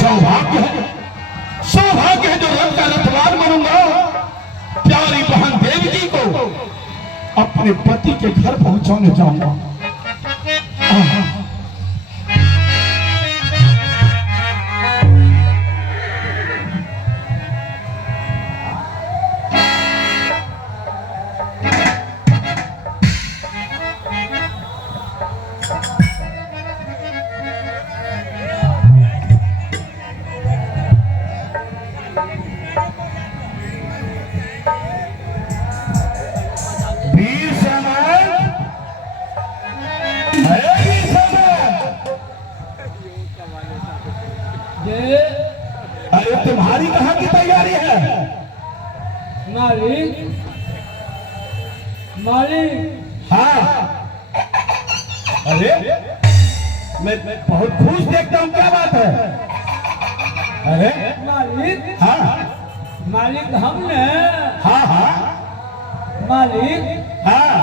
सौभाग्य है जो रथ का रथवार बनूंगा, प्यारी बहन देवकी को अपने पति के घर पहुंचाने जाऊंगा। अरे तुम्हारी कहाँ की तैयारी है? मालिक, मालिक। हाँ, अरे मैं बहुत खुश देखता हूँ, क्या बात है? अरे मालिक, हाँ मालिक हमने, हाँ हाँ मालिक हाँ,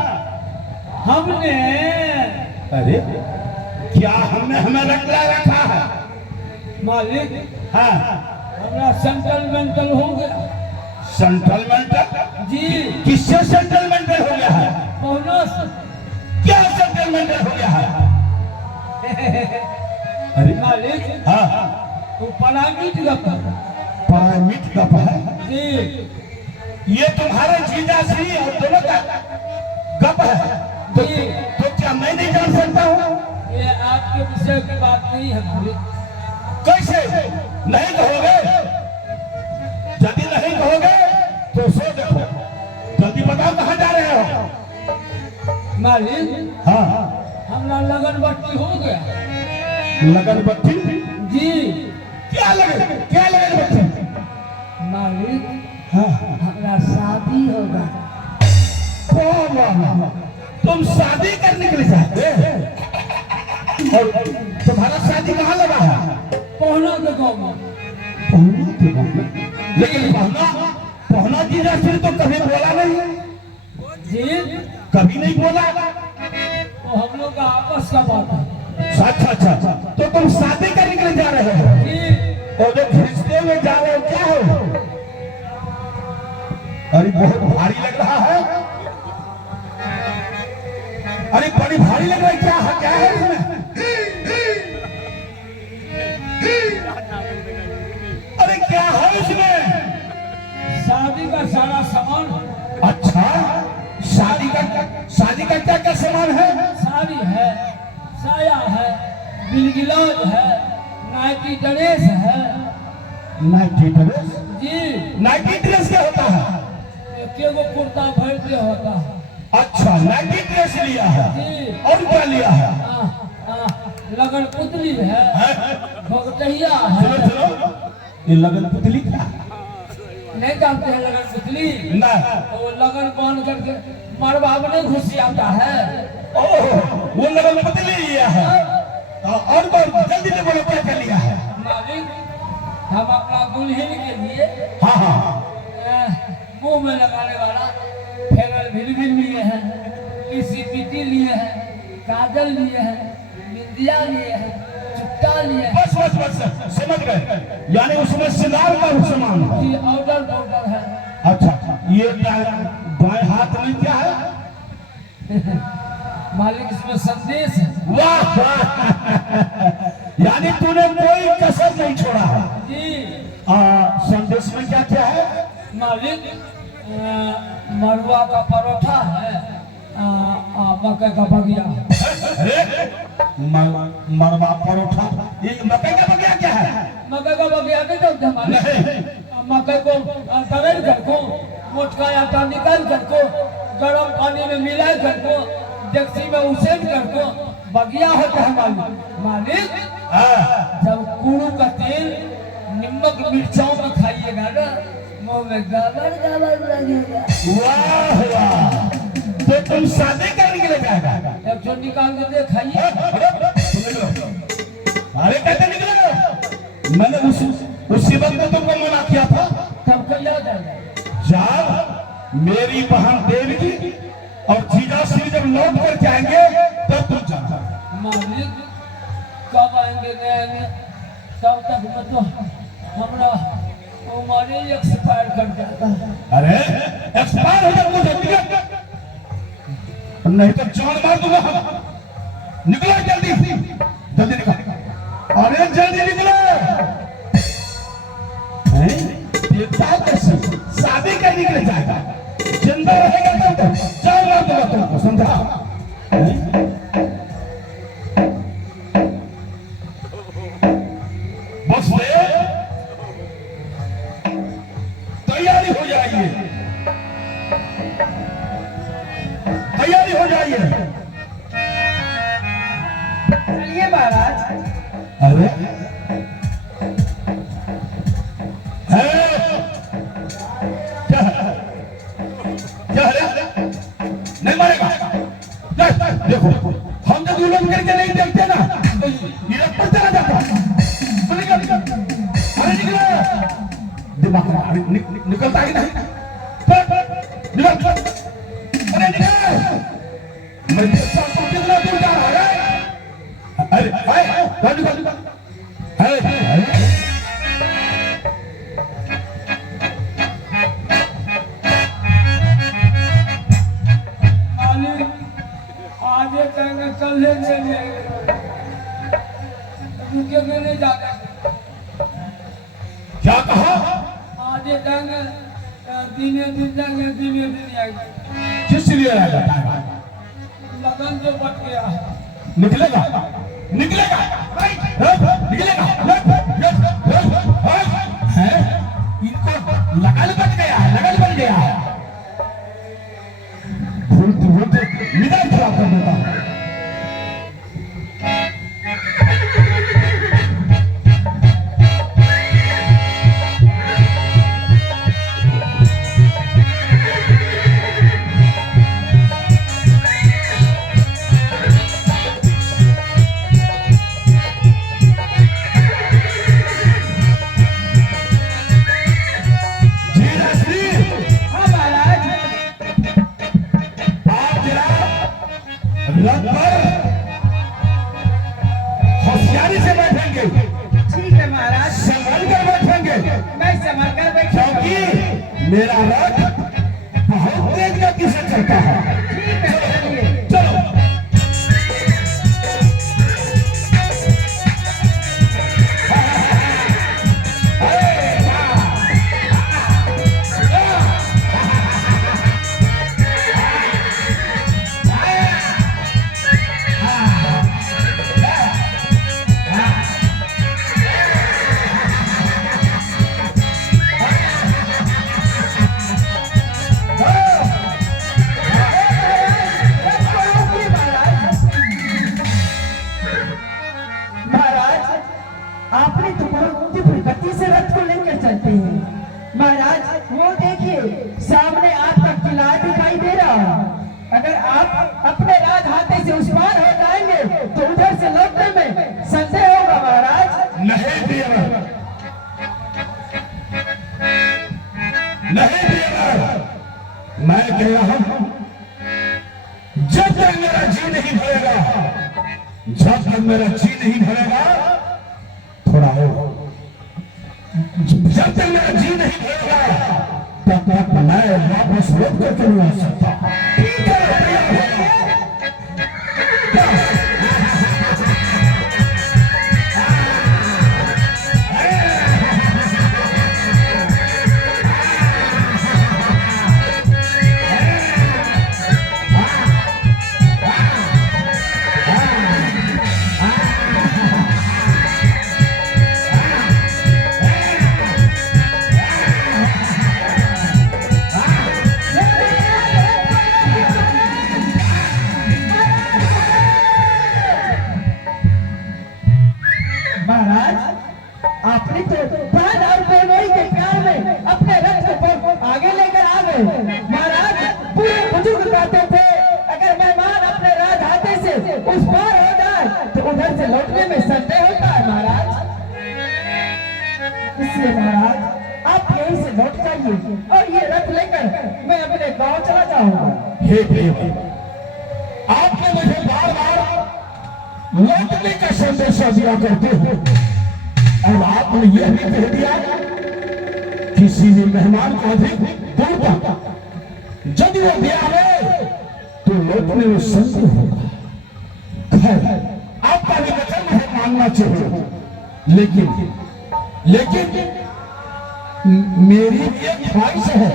हमने, अरे क्या हमने हमें रखा है? मालिक हाँ, हमारा सेंटलमेंटल हो गया। सेंटलमेंटल? जी। किससे सेंटलमेंटल हो गया है? बोनस। क्या सेंटलमेंटल हो गया है? अरे मालिक, हाँ, वो परामिट गप परामिट गप है जी। ये तुम्हारे जीजा श्री और दोनों का गप है तो क्या मैं नहीं जान सकता हूँ? ये आपके विषय की बात नहीं है मालिक। कैसे नहीं कहोगे? यदि नहीं कहोगे तो सो देखो, जल्दी बताओ कहाँ जा रहे हो? मालिक, हाँ, हमारा लगन बट्टी हो गया। लगन बत्ती? जी। क्या लगन बत्ती? मालिक, हाँ, हमारा शादी होगा। तुम शादी करने के लिए चाहते? और तुम्हारा शादी कहाँ लगा है? पहुना के गाँव में। लेकिन पहुना जीजा श्री तो कभी बोला नहीं जी, कभी नहीं बोला। तो हम लोग का आपस का बात है। अच्छा, तो तुम शादी करने के लिए जा रहे हो? जी। और जो खींचते हुए जा रहे हो क्या हो? अरे बहुत भारी लग रहा है। अरे बड़ी भारी लग रहा है, क्या है इसमें? अरे क्या है इसमें? शादी का सारा सामान। अच्छा, शादी का क्या क्या सामान है? साड़ी है, साया है, बिलगिलाज है, नाइटी ड्रेस है। Nightie dress? जी। नाइटी ड्रेस क्या होता है? एकेगो कुर्ता भर के होता है। अच्छा, नाइटी ड्रेस लिया है। जी। और क्या लिया है? लगन पुतली है, भगटैया है। चलो, ये लगन पुतली क्या? नहीं जानते हैं लगन पुतली? ना। तो वो लगन बांध करके मरबा में नहीं घुस आता है। ओह, वो लगन पुतली लिया है। और जल्दी से बोलो क्या क्या लिया है? मालिक, हम अपना दुल्हन के लिए हाँ, मुंह में लगाने वाला फेरल भिलभिल लिए हैं, पीसीपीटी लिए हैं, काजल लिए हैं, बिंदिया लिए हैं, चुट्टा लिए हैं। बस समझ गए, यानी उसमें श्रृंगार का सामान है। जी, ऑर्डर पाउडर है। अच्छा, ये बाएं हाथ में क्या है? मालिक, इसमें संदेश है। वाह, यानी तूने कोई कसर नहीं छोड़ा है। जी। संदेश में क्या क्या है? मालिक, मरुआ का परोठा है, मकई का बगिया। मरवा परोठा? ये मकई का बगिया क्या है? मकई का बगिया नहीं जानते मालिक? मकई को दरड़ करको, मोटका आटा निकाल करको, गर्म पानी में मिला करको, डेक्ची में उसेट करको बगिया होता है मालिक। मालिक, जब कुड़ू का तेल नमक मिर्चाओं में खाइएगा ना, मुंह में गाबर लगेगा। वाह, तो तुम शादी करने के लिए जाएगा? एक जो निकाल के दे खाइए। अरे कैसे निकलेगा? मैंने उसी वक्त तो तुमको मना किया था। तब को याद आ जाए। जाओ, मेरी बहन देवकी और जीजा श्री जब लौट कर जाएंगे तब तुम जाना। मालिक, कब आएंगे नहीं आएंगे? तब तक में तो हमरा उम्र एक्सपायर कर जाता है। अरे एक्सपायर हो जाए तो निकल, नहीं तो जान मार दूंगा हम। निकलो जल्दी जल्दी निकलो, अरे जल्दी निकलो। देखता कैसे शादी करने के लिए जाएगा, जिंदा रहेगा तो जान मार दूंगा तुमको, समझा? बस तैयारी हो जाइए, तैयारी हो जाइए। चलिए महाराज। अरे क्या है? क्या है? नहीं मारेगा। देखो हम जब दुल्हन करके नहीं देखते ना तो ये पर चला जाता। अरे निकलो, दिमाग में निकलता ही नहीं। निकल, अरे निकल, मैं देखता हूँ कितना दूर जा रहा है। अरे भाई निकल, आगे कहेंगे कल ले चलिए, रुकेंगे नहीं जाना। क्या कहा? आगे कहेंगे दिने दिन जाएंगे, दिने दिन आएंगे। किस लिए आएगा? लगन तो बच गया। निकलेगा, निकलेगा, निकलेगा। है इनको लगन बच गया है, लगन बच गया है। भूलते भूलते निगाह खराब कर देता हूँ। रथ पर होशियारी से बैठेंगे। ठीक है महाराज। संभल कर बैठेंगे। मैं संभल कर बैठूंगा। क्योंकि मेरा रथ बहुत तेज गति से चलता है। ठीक है, चलिए। चलो। आपने तो बहुत तीव्र गति से रथ को लेकर चलते हैं महाराज। वो देखिए सामने आपका किला दिखाई दे रहा है। अगर आप अपने राज हाथे से उस पार हो जाएंगे तो उधर से लौटने में संदेह होगा महाराज। नहीं देगा, नहीं देगा। मैं कह रहा हूं जब तक मेरा जी नहीं भरेगा, जब तक मेरा जी नहीं भरेगा, थोड़ा हो, जब तक मेरा जी नहीं भरेगा तब तक मैं वापस लौट करके नहीं आ सकता। ठीक है? आपने तो बाद और बेनोई के प्यार में अपने रथ को आगे लेकर आ गए महाराज। पूरे बुजुर्ग कहते थे अगर मेहमान अपने राज हाथे से उस पार हो जाए तो उधर से लौटने में संदेह होता है महाराज। इसलिए महाराज आप यहीं से लौट जाइए और ये रथ लेकर मैं अपने गांव चला जाऊंगा। हे देव, आपने मुझे बार बार लौटने का संदेश दिया करते हो। और आपने यह भी कह दिया किसी भी मेहमान को अधिक दूर तक यदि वो भी आवे तो लौटने में संदेह होगा। खैर आपका भी वचन मुझे मानना चाहिए, लेकिन मेरी एक ख्वाहिश है,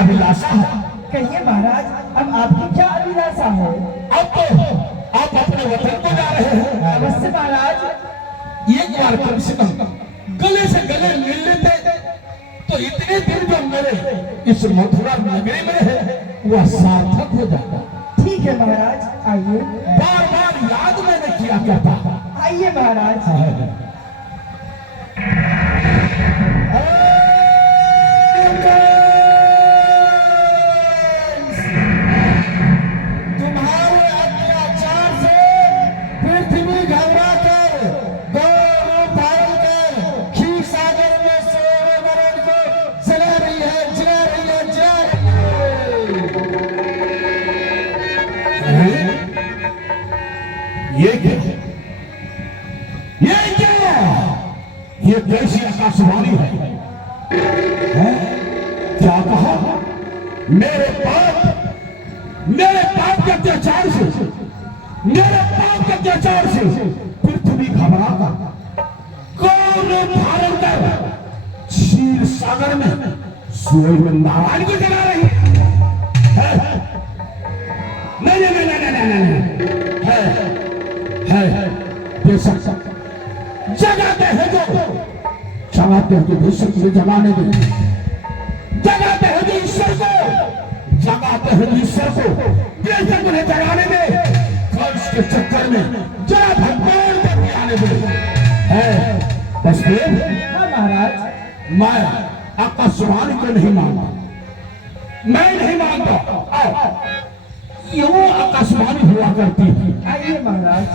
अभिलाषा है। कहिए महाराज, अब आपकी क्या अभिलाषा है? अब तो आप अपने वतन को जा रहे हैं। अवश्य महाराज। एक बार कम से कम गले से गले मिल लेते तो इतने दिन जो मेरे इस मथुरा नगरी में है वह सार्थक हो जाता। ठीक है महाराज, आइए। बार बार याद मैंने किया करता। आइए महाराज। तुम्हारे अत्याचार से पृथ्वी घबरा कर गौरव धारण कर क्षीर सागर में सोने मरण को जला रही है, जला रही है, जला रही है। ये क्या? ये क्या? ये कैसी आकाशवाणी है? क्या कहा? मेरे पाप के अत्याचार से, मेरे पाप के अत्याचार से पृथ्वी घबरा कर गौरव धारण कर क्षीर सागर में सूर्य नारायण को जला रही है। नहीं नहीं नहीं नहीं नहीं है बेशक जगाते हैं तो बेशक ये जगाने दे। जगाते हैं जो ईश्वर को, जगाते हैं ईश्वर को, बेशक उन्हें जगाने दे। कर्ज के चक्कर में जरा भगवान को भी आने दे। है बस फिर महाराज, मैं आकाशवाणी को नहीं मानता, मैं नहीं मानता। आओ, यूं आकाशवाणी हुआ करती है। आइए महाराज।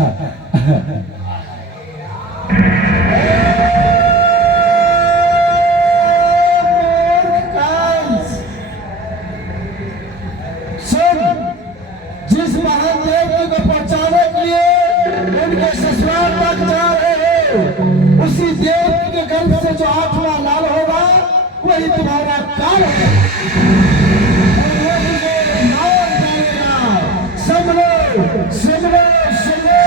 जिस महान देव को पहुंचाने के लिए उनके ससुराल तक जा रहे हैं, उसी देव के गर्भ से जो 8वां लाल होगा वही तुम्हारा काल है। सुन लो, सुन लो, सुन लो।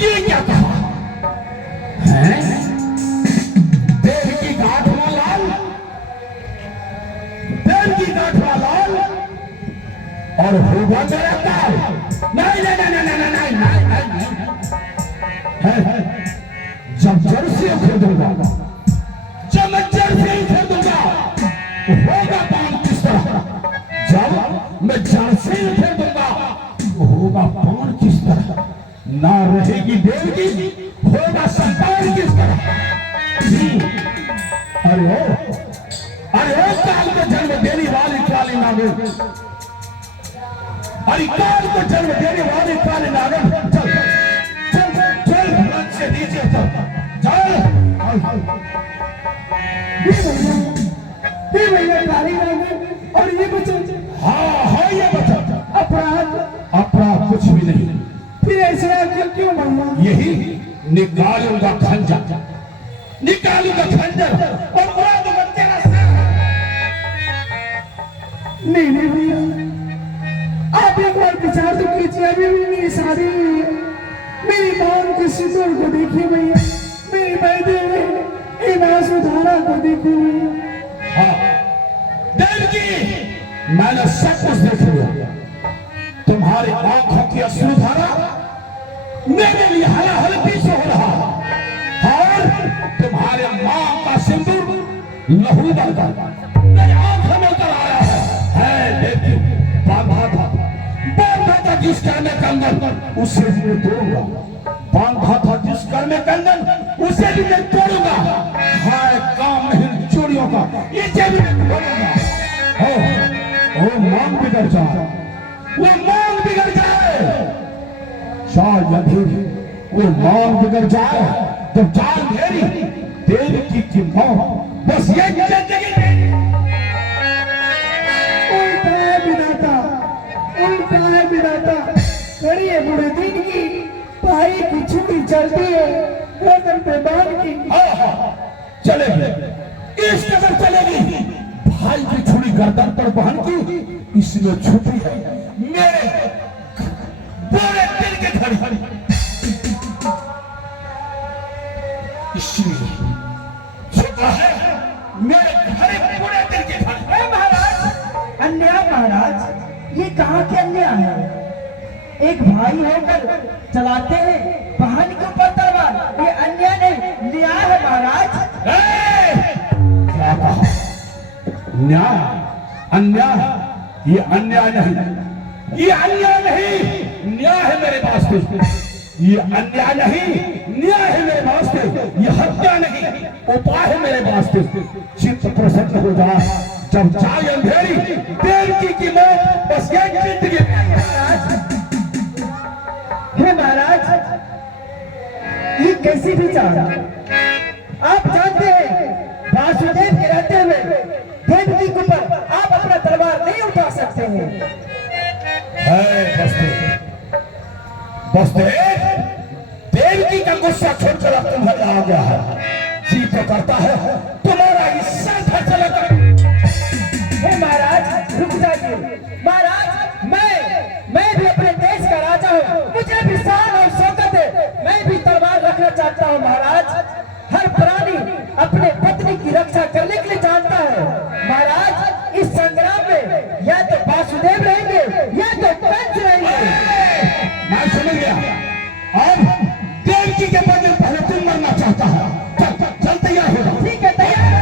ये क्या कहा है? देव की गांठवा लाल, देव की गांठवा लाल और होगा मेरा काल। नहीं नहीं नहीं नहीं नहीं नहीं नहीं। जब जड़ से उठे दूंगा, जब मैं जड़ से उठे दूंगा होगा पान किस तरह। जब मैं जड़ से उठे दूंगा होगा पान किस तरह। ना रहेगी देवगी, होगा संतान किस तरह। अरे ओ काल को जन्म देने वाली काली नागिन, अरे काल को जन्म देने वाली काली नागिन, चल चल चल मंच से नीचे चल चल। ये भैया काली नागिन और ये बच्चा। हाँ ये बच्चा अपराध कुछ भी नहीं। फिर ऐसे क्यों बनना? यही निकालूंगा खंजर, निकालूंगा खंजर और मुराद बन तेरा सर। नहीं नहीं भैया, आप एक बार विचार तो कीजिए। अभी भी मेरी शादी हुई है। मेरी बहन के सिंदूर को देखिए भैया, मेरी बेटे इन आंसुधारा को देखिए भैया। हाँ देवकी, मैंने सब कुछ देख लिया। तुम्हारी आंखों की अश्रुधारा मेरे लिए हलाहलती से हो रहा और तुम्हारे मां का सिंदूर लहू बनकर मेरी आंखों में उतर आया है। लेकिन बांधा था जिस घर में कंगन उसे भी मैं तोड़ूंगा। बांधा था जिस घर में कंगन उसे भी मैं तोड़ूंगा। हाय काम नहीं चोरियों का, इसे भी मैं तोड़ूंगा। ओ मांग बिगड़ जाए, वो मांग बिगड़ जाए, शायद वो मांग बिगड़ जाए जब जान मेरी देवकी की मौत बस ये जिंदगी उल्टा विधाता, उल्टा जाता। खड़ी है बूढ़े दिन की, भाई की छुरी चलती है गर्दन पे बांध की। हाँ, चलेगी, इस कदर चलेगी। भाई की छुरी गर्दन पर बांध की, इसमें छुपी है मेरे पूरे दिल के घड़ी। इसलिए छुपा है मेरे घरे पूरे दिल के घड़ी। महाराज, अन्याय महाराज, ये कहाँ के अन्याय है? एक भाई होकर चलाते हैं बहन के ऊपर तलवार, ये अन्याय नहीं न्याय है महाराज। क्या कहा? न्याय? अन्याय? ये अन्याय नहीं, ये अन्याय नहीं, न्याय है मेरे वास्ते। ये अन्याय नहीं, न्याय है मेरे वास्ते। ये हत्या नहीं, उपाय है मेरे वास्ते। चित्त प्रसन्न हो जा, जब जाए अंधेरी देवकी की मौत, बस ये जिंदगी। हे महाराज, ये कैसी विचार? आप जानते हैं वासुदेव के रहते हुए देवकी के ऊपर आप अपना तलवार नहीं उठा सकते हैं। बसते देवकी का गुस्सा छोड़कर अब तुम्हारे आ गया है। जी तो करता है तुम्हारा हिस्सा था चला कर। हे महाराज, रुक जाइए। महाराज, मैं भी अपने देश का राजा हूँ, मुझे भी शान और शौकत है। मैं भी तलवार रखना चाहता हूँ महाराज। हर प्राणी अपने पत्नी की रक्षा करने के लिए जानता है। महाराज, इस संग्राम में या तो वासुदेव रहेंगे या तो कंस रहेंगे। मैं समझ गया। अब देवकी के बदले पहले तुम मरना चाहता है। चल तैयार हो जाओ। ठीक है, तैयार हो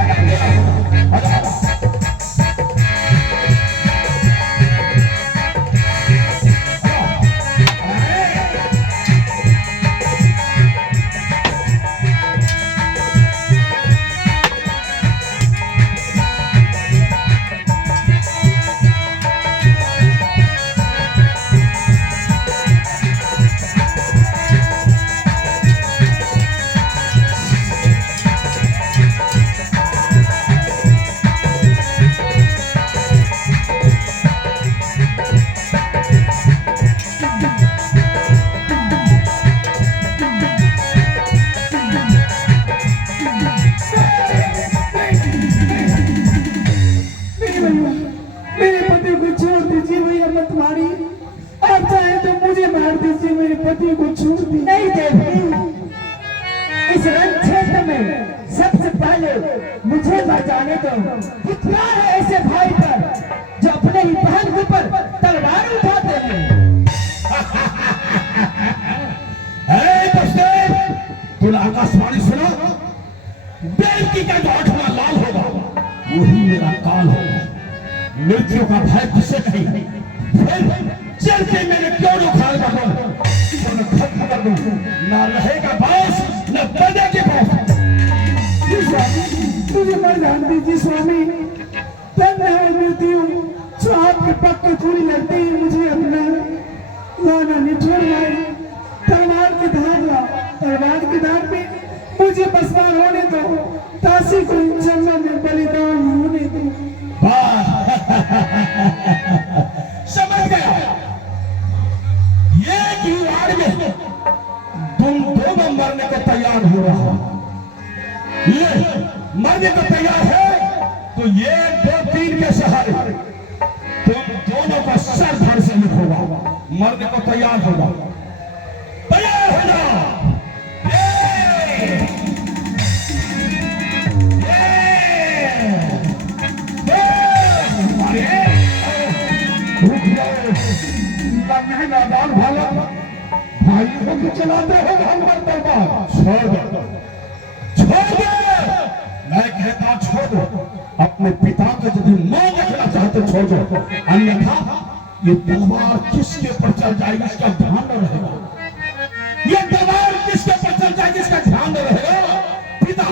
नहीं देवकी, इस रण क्षेत्र में सबसे पहले मुझे बचाने दो। कितना है ऐसे भाई पर जो अपने ही बहन के ऊपर तलवार उठाते हैं। तूने आकाशवाणी सुना? देवकी का जो 8वां लाल होगा वही मेरा काल होगा। मृत्यु का भय किसे नहीं, फिर चल के मैंने क्यों उखाड़ कर खत्म कर दूं। ना रहेगा बांस न बजेगी बांस। तुझे मरदान दीजिए स्वामी, धन्य है मृत्यु जो आपके पक्के थोड़ी लगती है। मुझे अपना लाना नहीं छोड़ना। तलवार की धार ला, तलवार की धार में मुझे बसवार होने दो, ताशी को जन्म में बलिदान होने दो। समझ गया। ये किवाड़ में तुम दोनों मरने को तैयार हो रहा हो। ये मरने को तैयार है तो ये 2-3 के सहारे तुम दोनों का सर धड़ से लिखोगा। मरने को तैयार हो जाओ, तैयार हो जाओ। नादान भाला भाइयों को चलाते हो हमारे दरबार। छोड़ दो, छोड़ दो। मैं कहता छोड़ दो। अपने पिता को यदि मौत देखना चाहते छोड़ दो, अन्यथा ये तलवार किसके पर चल जाएगी इसका ध्यान न रहेगा। ये तलवार किसके पर चल जाएगी इसका ध्यान न रहेगा। पिता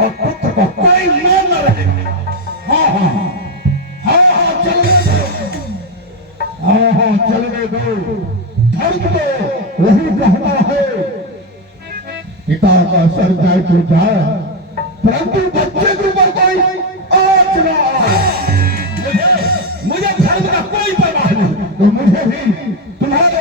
और पुत्र को कोई मान न रहेगा। हाँ हाँ हाँ हाँ, चलने दो। हाँ हाँ, चलने दो। धर्म तो वही कहता है पिता का सर जाए तो जाए, परंतु बच्चे के ऊपर कोई आँच ना आए। मुझे धर्म का कोई परवाह नहीं, तो मुझे भी तुम्हारे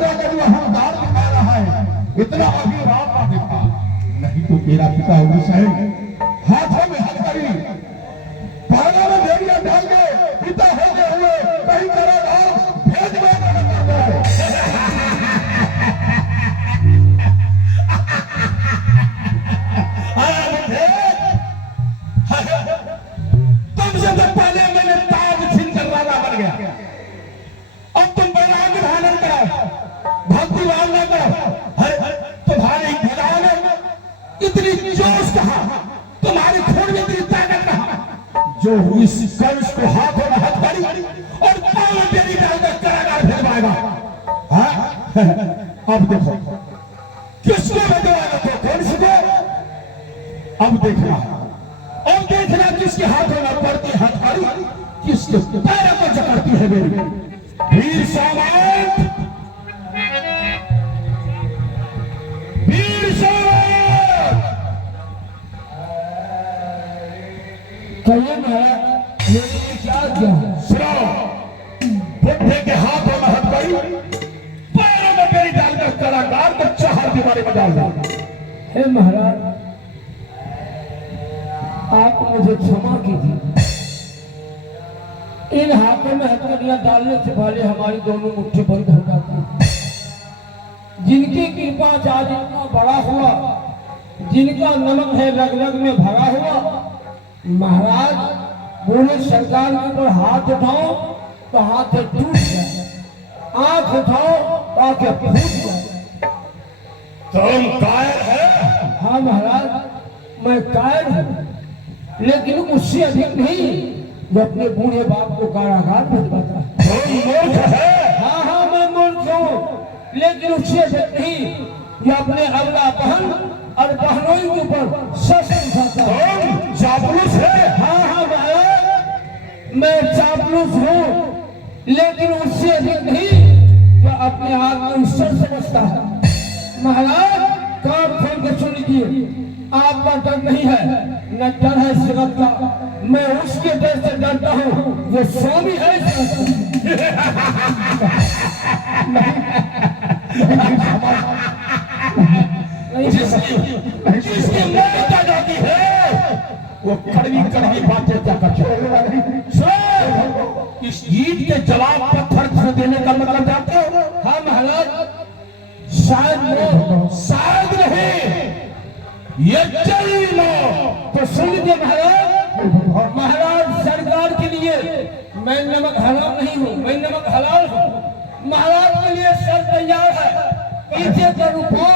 राजा का जो अहंकार दिखा रहा है, इतना अभिमान ना दिखा, नहीं तो तेरा पिता हुसैन हाथों में हथकड़ी पाला में भेड़िया डाल के पिता होते हुए कहीं तेरा नाम भेजवा न करते। तुमसे तो पहले मैंने ताज छीन कर राजा बन गया, अब तुम बैराग धारण करो, भक्तिवान न करो। तुम्हारी भुजा में इतनी जोश कहाँ, तुम्हारी खून में इतनी ताकत कहाँ, जो इस कंस को हाथों में हथकड़ी और पांव में बेड़ी डालकर कारागार भेजवाएगा। अब देखो किसको भेजवाएगा, तो कौन सी को? अब देखना किसके हाथों में पड़ती हथकड़ी, किसके पैरों को जकड़ती है बेड़ी। वीर सामंत, वीर सामंत, कहिए महाराज ये क्या किया? सुनो, बुढ़े के हाथों में हथकड़ी, पैरों में बेड़ी डालकर कारागार को चार दीवारी में डाल दिया। हे महाराज आप मुझे क्षमा कीजिए, इन हाथों में हथकड़ियां डालने से पहले हमारी दोनों मुट्ठी बंद हो जाती। जिनकी कृपा से आज इतना बड़ा हुआ, जिनका नमक है रग रग में भरा हुआ, महाराज बोले सरकार के ऊपर हाथ उठाओ तो हाथ टूट जाए, आंख उठाओ तो आंखें फूट जाए। तुम कायर है? हाँ महाराज मैं कायर हूँ, लेकिन उससे अधिक नहीं जो अपने बूढ़े बाप को कारागार भिजवाता है। तुम मूर्ख है? हाँ मैं मूर्ख हूँ, लेकिन उससे अधिक नहीं जो अपने अगला बहन और बहनों के ऊपर शस्त्र उठाता है। तुम चापलूस है? हाँ महाराज मैं चापलूस हूँ, लेकिन उससे अधिक नहीं जो अपने आप को ईश्वर समझता है। महाराज कान खोल के सुन लीजिए, आपका डर नहीं है, न डर है इस जगत का, मैं उसके डर से डरता हूँ जो स्वामी है इस जगत का। जिसकी मौत आ जाती है वो कड़वी कड़वी बातें क्या करते हो? इस ईट के जवाब पत्थर से देने का मतलब जानते हो? हाँ महाराज शायद नहीं, ये जन्म तो सुन लीजिए महाराज सरकार के लिए मैं नमक हराम नहीं हूँ, मैं नमक हलाल हूँ। महाराज के लिए सब तैयार है, पीछे का रूपों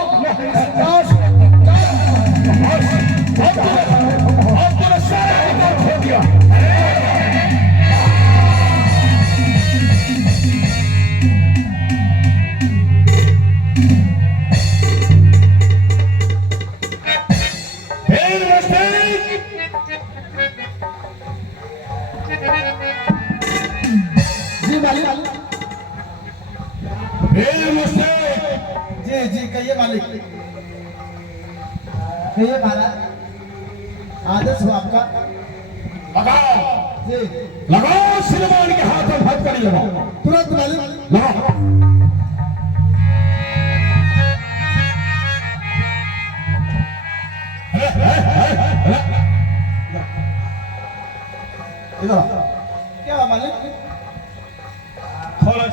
जी कहिए मालिक। कहिए महाराज, आदेश हो आपका। लगाओ जी लगाओ, श्रीमान के हाथों हथकड़ी लगाओ, तुरंत मालिक। लगाओ। क्या मालिक? खोलो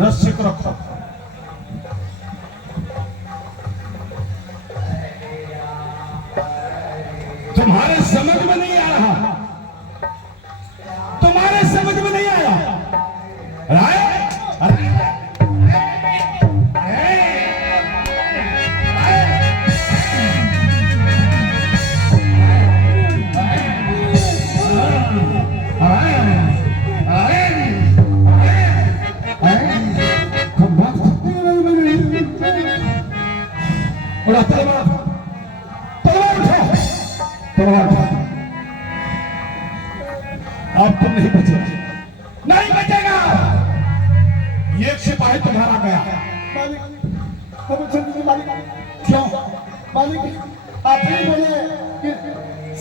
रस्सी को रखो। तुम्हारे समझ में नहीं आ रहा, तुम्हारे समझ में नहीं आया। अब तुम नहीं बचेगा, नहीं बचेगा। ये सिपाही तुम्हारा गया। मालिक क्यों? मालिक आप ही बोले कि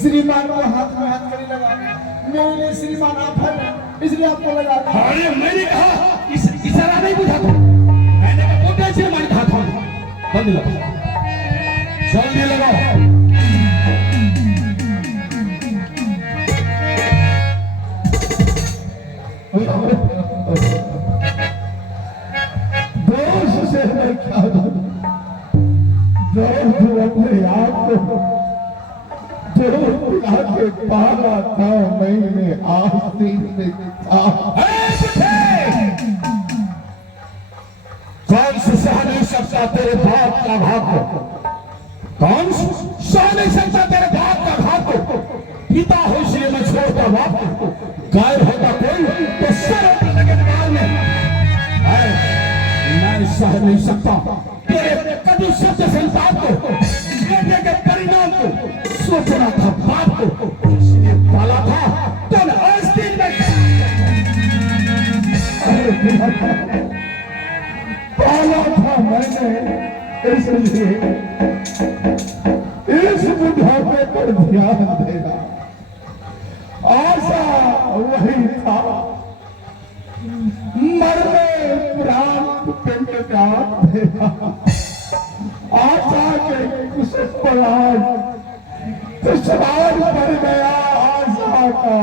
श्रीमान को हाथ में हाथ करी लगा, मेरे श्रीमान आप हैं, इसलिए आपको लगा था। अरे मैंने कहा इशारा नहीं बुझा था, मैंने कहा मोटे श्रीमान कहा था। जल्दी लगाओ, जल्दी लगाओ। दोष से मैं क्या जो अपने आप को जो पिला के पाला था मैंने आस्तीन में था। कौन सह नहीं सकता तेरे बाप का घात को? कौन सह नहीं सकता तेरे बाप का घात को? पिता हो इसलिए मैं छोड़ता बाप को, गायब होता कोई तो सर होता लगे दीवार में। मैं सह नहीं सकता तेरे कभी सत्य संताप को, बेटे के परिणाम को। सोचना था बाप को इसलिए पाला था तो आस्तीन में पाला था मैंने, इसलिए इस बुढ़ापे पर ध्यान देना। आशा वही था, मरने प्राण पिंड का देना। आशा के कुछ पलाश दुश्वार पर गया, आशा का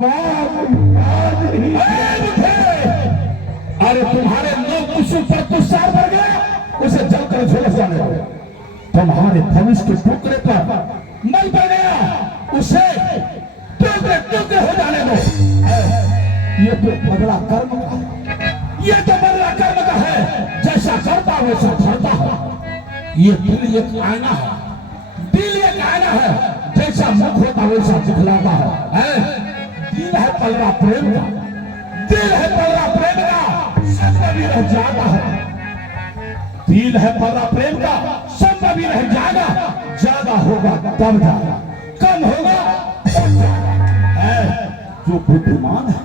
बाग याद ही। अरे तुम्हारे लोग कुसुम पर तुषार भर गया, उसे जलकर झुलस जाने दो। तुम्हारे धनुष के टुकड़े पर मल पड़ गया, उसे टुकड़े टुकड़े हो जाने दो। ये तो बदला कर्म का है, ये तो बदला कर्म का है। जैसा करता वैसा भरता है। ये दिल एक आईना है, दिल एक आईना है। जैसा मुख होता वैसा दिखलाता है। दिल है पलड़ा प्रेम का, दिल है पलड़ा प्रेम का, संभवी रह जाता है। दिल है पलड़ा प्रेम का, संभवी रह जाएगा। ज्यादा होगा तब जाएगा, कम होगा तब जाएगा। जो बुद्धिमान है,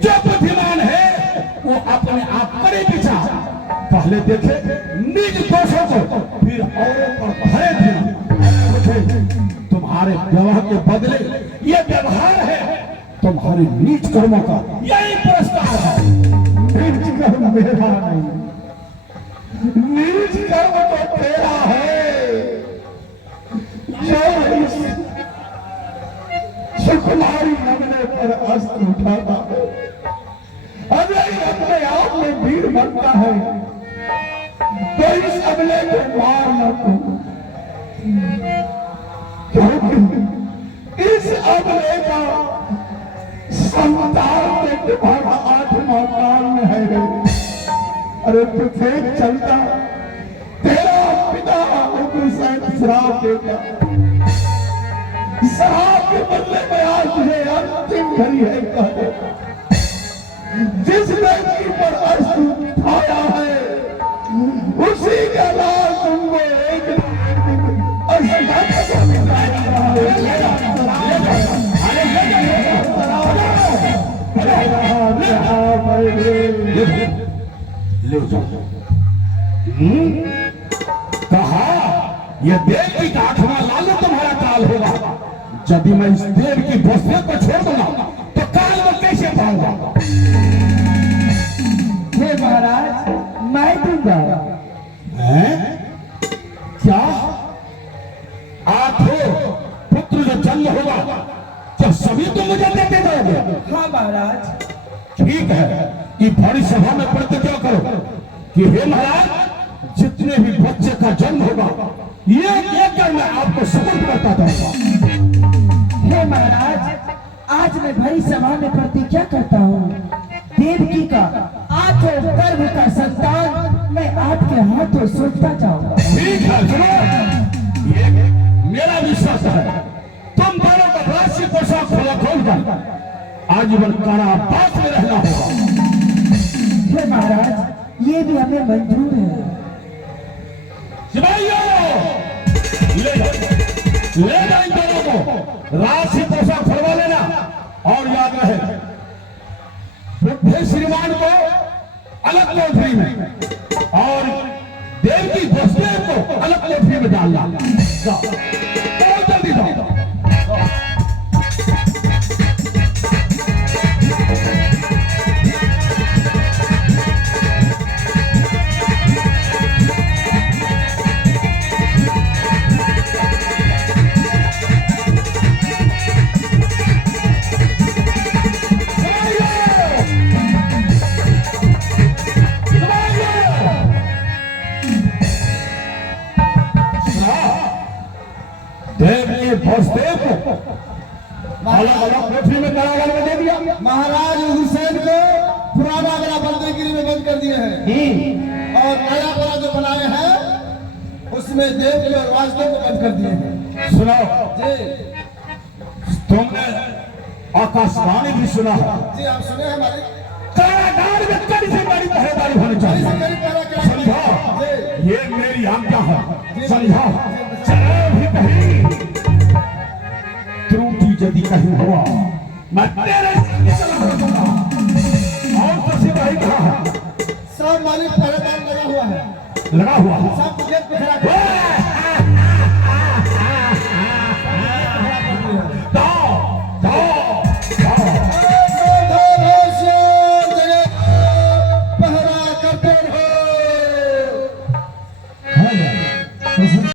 जो बुद्धिमान है, वो अपने आप करे विचार, पहले देखे निज दोषों को, फिर औरों पर भरे थे। तुम्हारे व्यवहार के बदले ये व्यवहार है, तुम्हारे नीच कर्मों का यही पुरस्कार है। नीच कर्म मेरा नहीं, नीच कर्म तो तेरा है। जो इस सुकुमारी नगने पर अस्त्र उठाता है, अगर अपने आप में वीर बनता है तो इस अगले को मार न तू, क्योंकि इस अगले का संतान में तुम्हारा 8वां काल में है। अरे तू फेंक चलता, तेरा पिता उग्रसेन श्राप देगा। श्राप के बदले में आज तुझे अंतिम घड़ी है कहते। जिस व्यक्ति पर अस्त्र उठाया है उसी का लाल तुमको एक ले जाओ। कहा यह देव की आठवां लाल तुम्हारा काल होगा। यदि मैं इस देव की बस्तियों को छोड़ दूंगा तो काल में कैसे पाऊंगा? हे महाराज, मैं दूंगा। क्या आठों पुत्र जो जन्म होगा क्या सभी तुम मुझे देते दोगे? हाँ महाराज। ठीक है, ये बड़ी सभा में प्रतिज्ञा करो कि हे महाराज, जितने भी बच्चे का जन्म होगा एक मैं आपको समर्पित करता जाऊंगा। हे महाराज, आज मैं भरी सभा में प्रतिज्ञा करता हूँ, देवकी का आठों गर्भ का संतान मैं आपके हाथों सौंपता जाऊंगा। ठीक है, सुनो, ये मेरा विश्वास है। तुम दोनों को राशि पोशाक खोलकर आजीवन कारावास में रहना होगा। हे महाराज, ये भी हमें मंजूर है। सिपाहियों, ले जाओ इन दोनों को, राशि पोशाक खुलवा लेना। और याद रहे, बुढ़े श्रीमान को अलग कोठरी में और देव की बस्तियों को अलग कोठरी में डालना। जाओ, बहुत जल्दी जाओ। अलग अलग कोठरी में कारागार में दे दिया। महाराज हुसैन को पुराना वाला बंदीगिरी में बंद कर दिए हैं और नया वाला जो बनाए हैं उसमें देव और वास्तव को बंद कर दिए हैं। सुनो, जी तुमने आकाशवाणी भी सुना है, जी आप सुने हैं मालिक। कारागार में कड़ी से बड़ी पहरेदारी होनी चाहिए, समझा? ये मेरी आज्ञा है, समझा? चाहे भी कहीं त्रुटि यदि कहीं हुआ मैं तेरे सामने चला दूंगा। और तो सिपाही कहाँ है? सब मालिक पहरेदार लगा हुआ है, लगा हुआ है। सब गेट पे खड़ा कर